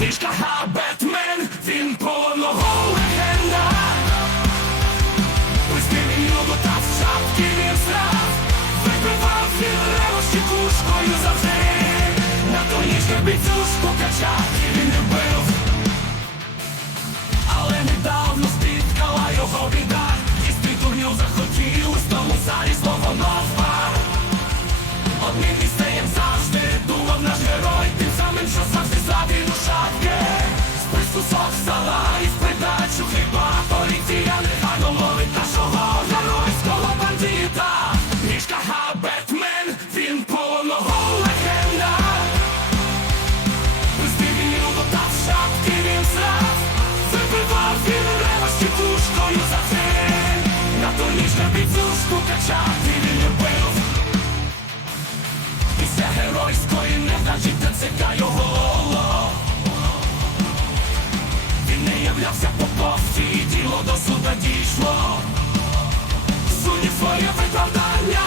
Мішка Ха Бетмен, він полоного легенда. Його та в шапки він зрав. Вибивав він ревощі кушкою завжди. На тоніжки бійцюшку качати пушкою за це. На ту ніжну бійцюшку качати він любив. Після геройської невдачі ТЦК його лоло Він не являвся по повці, і діло до суда дійшло Суні своє виправдання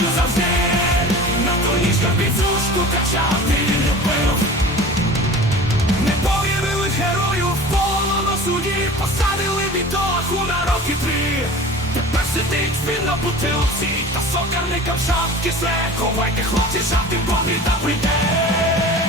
пушкою завжди На тоніжках підсушку качати не любив Не повірили герою в полону суді Посадили бідоху на роки три. Тепер сидить він на бутилці Та сокарникам шапки зре Ховайте хлопці жати боги та прийде